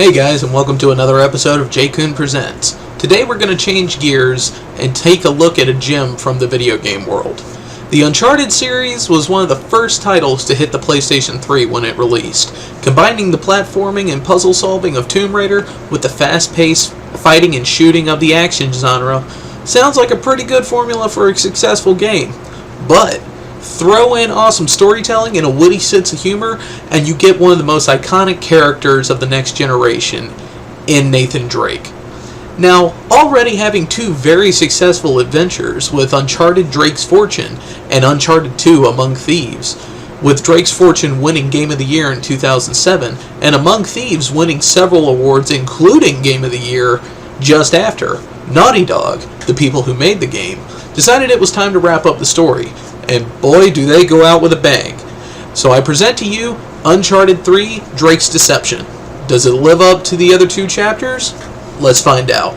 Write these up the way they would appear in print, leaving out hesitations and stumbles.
Hey guys, and welcome to another episode of J-Kun Presents. Today we're going to change gears and take a look at a gem from the video game world. The Uncharted series was one of the first titles to hit the PlayStation 3 when it released, combining the platforming and puzzle solving of Tomb Raider with the fast-paced fighting and shooting of the action genre. Sounds like a pretty good formula for a successful game, but throw in awesome storytelling and a witty sense of humor, and you get one of the most iconic characters of the next generation in Nathan Drake. Now, already having two very successful adventures with Uncharted Drake's Fortune and Uncharted 2 Among Thieves, with Drake's Fortune winning Game of the Year in 2007 and Among Thieves winning several awards including Game of the Year just after, Naughty Dog, the people who made the game, decided it was time to wrap up the story. And boy, do they go out with a bang. So I present to you Uncharted 3, Drake's Deception. Does it live up to the other two chapters? Let's find out.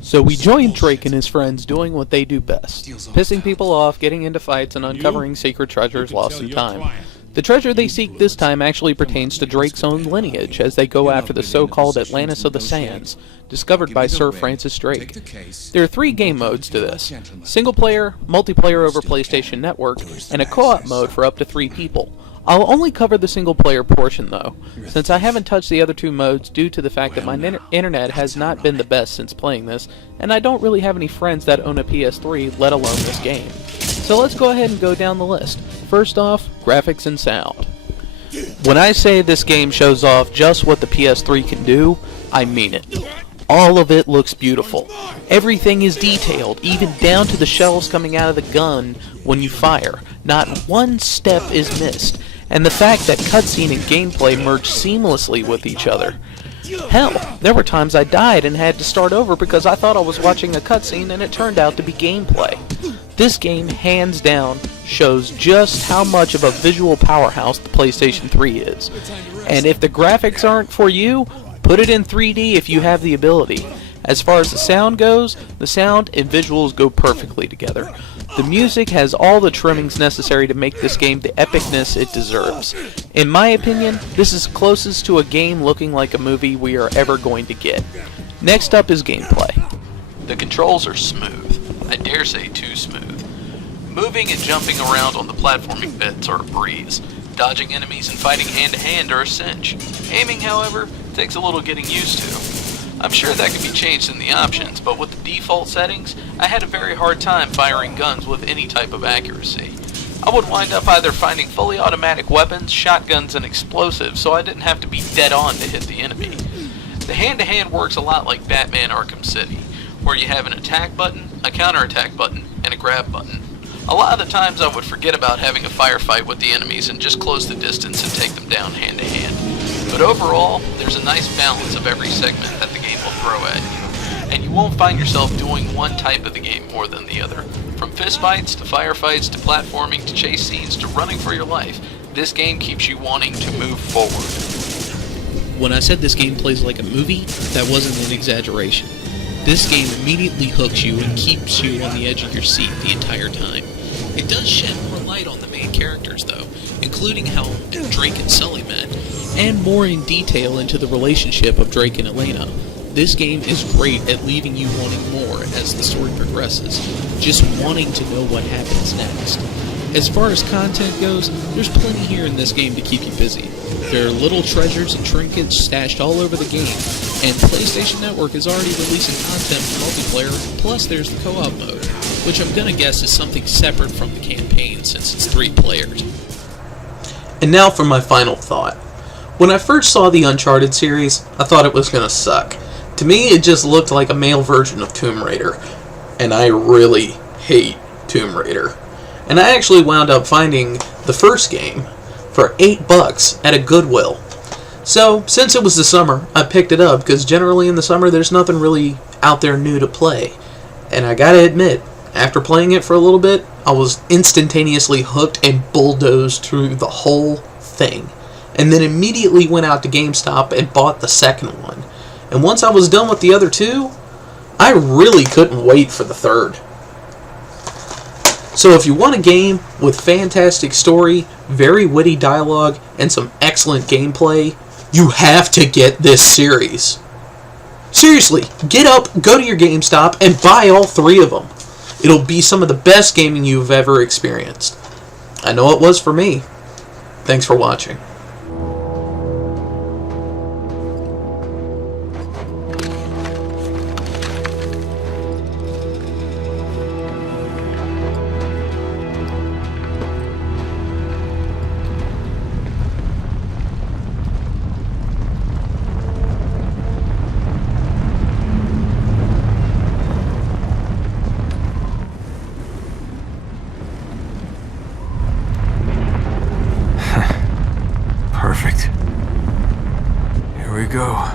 So we join Drake and his friends doing what they do best, pissing people off, getting into fights, and uncovering secret treasures lost in time. The treasure they seek this time actually pertains to Drake's own lineage, as they go after the so-called Atlantis of the Sands, discovered by Sir Francis Drake. There are three game modes to this: single-player, multiplayer over PlayStation Network, and a co-op mode for up to 3 people. I'll only cover the single-player portion though, since I haven't touched the other two modes due to the fact that my internet has not been the best since playing this, and I don't really have any friends that own a PS3, let alone this game. So let's go ahead and go down the list. First off, graphics and sound. When I say this game shows off just what the PS3 can do, I mean it. All of it looks beautiful. Everything is detailed, even down to the shells coming out of the gun when you fire. Not one step is missed, and the fact that cutscene and gameplay merge seamlessly with each other. Hell, there were times I died and had to start over because I thought I was watching a cutscene and it turned out to be gameplay. This game, hands down, shows just how much of a visual powerhouse the PlayStation 3 is. And if the graphics aren't for you, put it in 3D if you have the ability. As far as the sound goes, the sound and visuals go perfectly together. The music has all the trimmings necessary to make this game the epicness it deserves. In my opinion, this is closest to a game looking like a movie we are ever going to get. Next up is gameplay. The controls are smooth. I dare say too smooth. Moving and jumping around on the platforming bits are a breeze. Dodging enemies and fighting hand-to-hand are a cinch. Aiming, however, takes a little getting used to. I'm sure that could be changed in the options, but with the default settings, I had a very hard time firing guns with any type of accuracy. I would wind up either finding fully automatic weapons, shotguns, and explosives, so I didn't have to be dead on to hit the enemy. The hand-to-hand works a lot like Batman Arkham City, where you have an attack button, a counterattack button, and a grab button. A lot of the times I would forget about having a firefight with the enemies and just close the distance and take them down hand-to-hand. But overall, there's a nice balance of every segment that the game will throw at you, and you won't find yourself doing one type of the game more than the other. From fistfights to firefights to platforming to chase scenes to running for your life, this game keeps you wanting to move forward. When I said this game plays like a movie, that wasn't an exaggeration. This game immediately hooks you and keeps you on the edge of your seat the entire time. It does shed more light on the main characters though, including how Drake and Sully met, and more in detail into the relationship of Drake and Elena. This game is great at leaving you wanting more as the story progresses, just wanting to know what happens next. As far as content goes, there's plenty here in this game to keep you busy. There are little treasures and trinkets stashed all over the game, and PlayStation Network is already releasing content for multiplayer, plus there's the co-op mode, which I'm gonna guess is something separate from the campaign since it's 3 players. And now for my final thought. When I first saw the Uncharted series, I thought it was going to suck. To me, it just looked like a male version of Tomb Raider, and I really hate Tomb Raider. And I actually wound up finding the first game for $8 at a Goodwill. So, since it was the summer, I picked it up, because generally in the summer there's nothing really out there new to play. And I gotta admit, after playing it for a little bit, I was instantaneously hooked and bulldozed through the whole thing. And then immediately went out to GameStop and bought the second one. And once I was done with the other two, I really couldn't wait for the third. So if you want a game with fantastic story, very witty dialogue, and some excellent gameplay, You have to get this series. Seriously, get up, go to your GameStop, and buy all 3 of them. It'll be some of the best gaming you've ever experienced. I know it was for me. Thanks for watching. Perfect. Here we go.